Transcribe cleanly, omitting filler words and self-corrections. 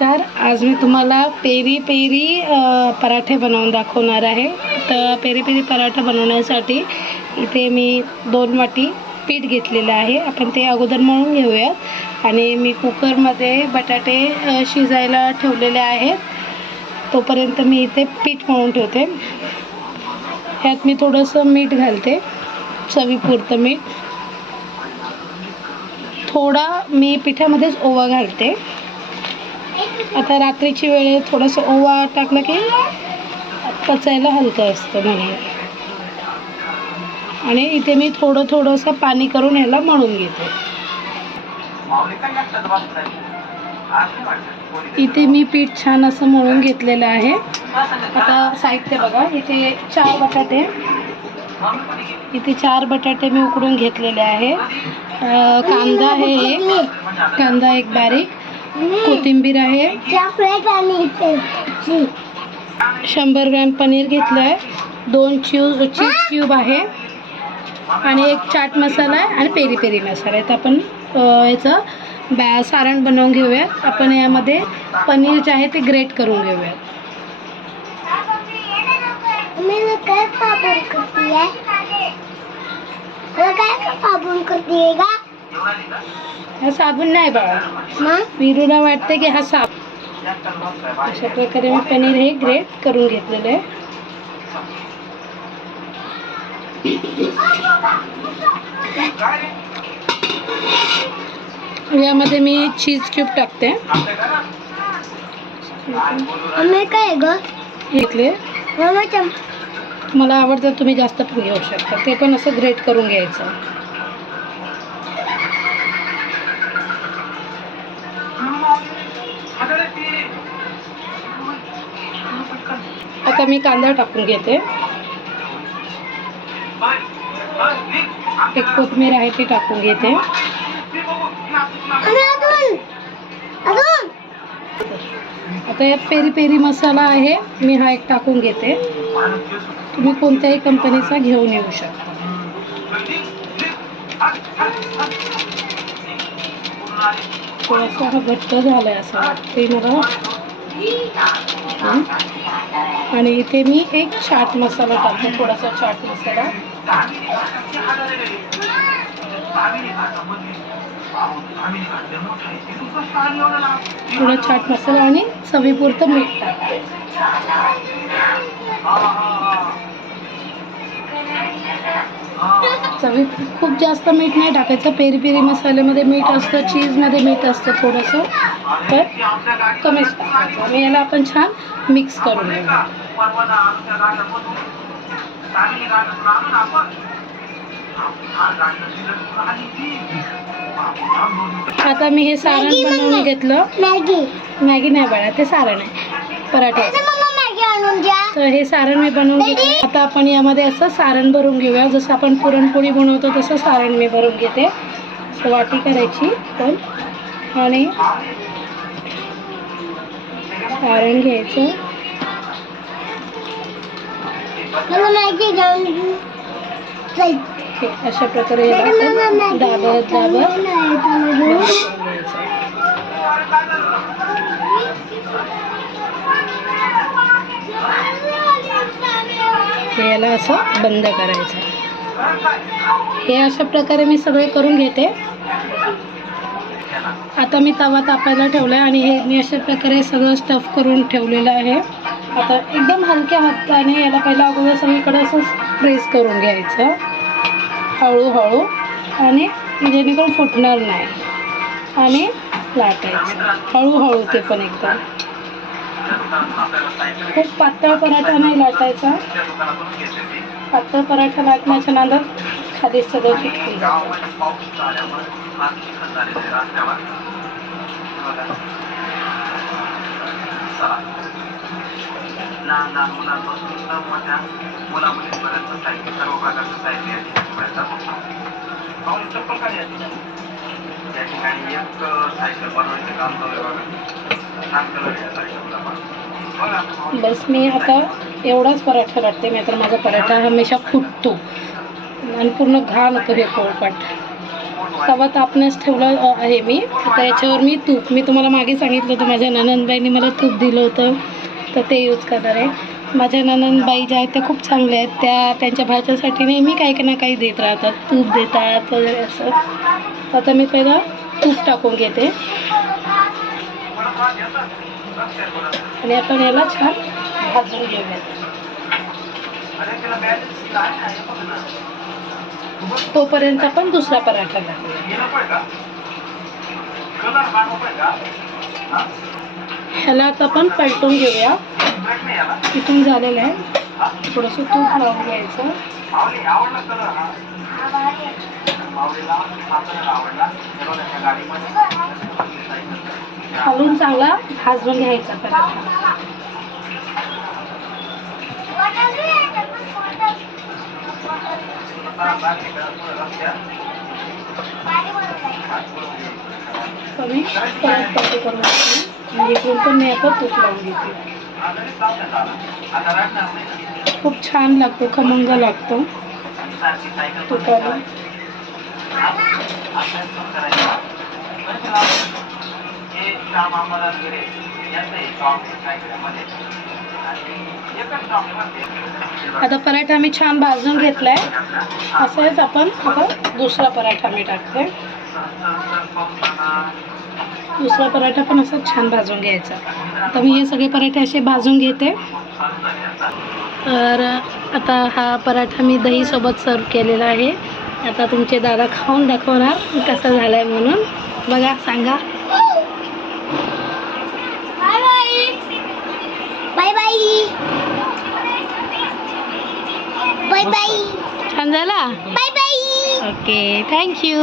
तर आज मी तुम्हाला पेरी पेरी पराठे बनवून दाखवणार आहे. तर पेरी पेरी पराठा बनवण्यासाठी इथे मी 2 वाटी पीठ घेतलेलं आहे. आपण ते अगोदर मळून घेऊयात. आणि मी कुकरमध्ये बटाटे शिजायला ठेवलेले आहेत. तोपर्यंत मी इथे पीठ मळून ठेवते. ह्यात मी थोडंसं मीठ घालते, चवीपुरतं मीठ. थोडा मी पिठामध्येच ओवा घालते. आता रात्रीची वेळ थोडंसं ओवा टाकलं की पचायला हलकं असतं म्हणून. आणि इथे मी थोडंसं पाणी करून याला मळून घेते. इथे मी पीठ छान असं मळून घेतलेलं आहे. आता साहित्य बघा, इथे 4 बटाटे, इथे 4 बटाटे मी उकडून घेतलेले आहे. कांदा आहे, कांदा एक बारीक, कोथिंबीर आहे, 100 ग्रॅम पनीर घेतलं आहे, 2 चीज क्यूब आहे, आणि एक चाट मसाला आहे आणि पेरी पेरी मसाला आहे. तर आपण याचं सारण बनवून घेऊयात. आपण यामध्ये पनीर जे आहे ते ग्रेट करून घेऊयात. हा साबण नाही बाळा, विरूला वाटते की हा साबण. अशा प्रकारे मी पनीर हे ग्रेट करून घेतलेलं आहे. यामध्ये मी चीज क्यूब टाकते. काय ग घेतले, मला आवडतं, तुम्ही जास्त पण घेऊ शकता. ते पण असं ग्रेट करून घ्यायचं. आता मी कांदा टाकून घेते. एक कोथिंबीर आहे ती टाकून घेते. आता यात पेरी पेरी मसाला आहे, मी हा एक टाकून घेते. तुम्ही कोणत्याही कंपनीचा घेऊन येऊ शकता. थोडासा हा घट्ट झालाय असं वाटते मला. आणि इथे मी एक चाट मसाला टाकते, थोडासा चाट मसाला. थोडा चाट मसाला आणि चवीपुरतं मीठ टाकते. चवी खूप जास्त मीठ नाही टाकायचं. पेरी पेरी मसाल्यामध्ये मीठ असतं, चीजमध्ये मीठ असतं थोडंसं, तर कमीच टाकायचं. आणि याला आपण छान मिक्स करून घेऊ. आता मी हे सारण बनवून घेतलं. मॅगी नाही बाळा, ते सारण आहे पराठ्याचं. तर हे सारण मी बनवून घेतलं. आता आपण यामध्ये असं सारण भरून घेऊया. जसं आपण पुरणपोळी बनवतो तसं सारण मी भरून घेते. असं वाटी करायची पण, आणि सारण घ्यायचं. अशा प्रकारे दाबत याला असं बंद करायचं. हे अशा प्रकारे मी सगळे करून घेते. आता मी तवा तापायला ठेवला आहे आणि हे मी अशा प्रकारे सगळं स्टफ करून ठेवलेलं आहे. आता एकदम हलक्या हाताने याला पहिला अगोदर सगळीकडे असं प्रेस करून घ्यायचं हळूहळू, आणि जेणेकरून फुटणार नाही. आणि लाटायचं हळूहळू, ते पण एकदम. खूप पातळ पराठा नाही लाटायचा. पातळ पराठा लाटण्याच्या नादात खाली सगळं चिटकून जातं. लहान मुलांपासून तर मोठ्या मुलामुलींपर्यंत साहित्य, सर्व प्रकारचं साहित्य चप्पल काढली या ठिकाणी एक सायकल बनवायचं काम चालू आहे. छान कलर या सायकलला. बस मी आता एवढाच पराठा लाटते. मी तर माझा पराठा हमेशा फुटतो आणि पूर्ण घाण होतो हे पोळपाट. तवा तापण्यास ठेवलं आहे मी. आता याच्यावर मी तूप, मी तुम्हाला मागे सांगितलं होतं माझ्या नणंदबाईंनी मला तूप दिलं होतं, तर ते यूज करणार आहे. माझ्या नणंदबाई ज्या आहेत त्या खूप चांगल्या आहेत. त्या त्यांच्या भाच्यासाठी नेहमी काही ना काही देत राहतात, तूप देतात वगैरे असं. आता मी पहिलं तूप टाकून घेते आणि आपण याला छान भाजून घेऊयात. तोपर्यंत आपण दुसरा पराठा टाकूया. ह्याला आता आपण पलटून घेऊया. इथून झालेलं आहे, थोडंसं तूप लावून घ्यायचं. खालून चांगला भाजून घ्यायचा पराठा. कमी परत पलटी करून घेतली, इकडून पण मी आता तूप लावून घेतली. खूप छान लागतो, खमंग लागतो तुपाला. आता पराठा मी छान भाजून घेतलाय. असंच आपण आता दुसरा पराठा मी टाकते. दुसरा पराठा पण असं छान भाजून घ्यायचा. आता मी हे सगळे पराठे असे भाजून घेते. तर आता हा पराठा मी दहीसोबत सर्व केलेला आहे. आता तुमचे दादा खाऊन दाखवणार कसा झाला आहे म्हणून. बघा, सांगा. Bye bye. Bye bye. छान झाला. Bye bye. Okay, thank you.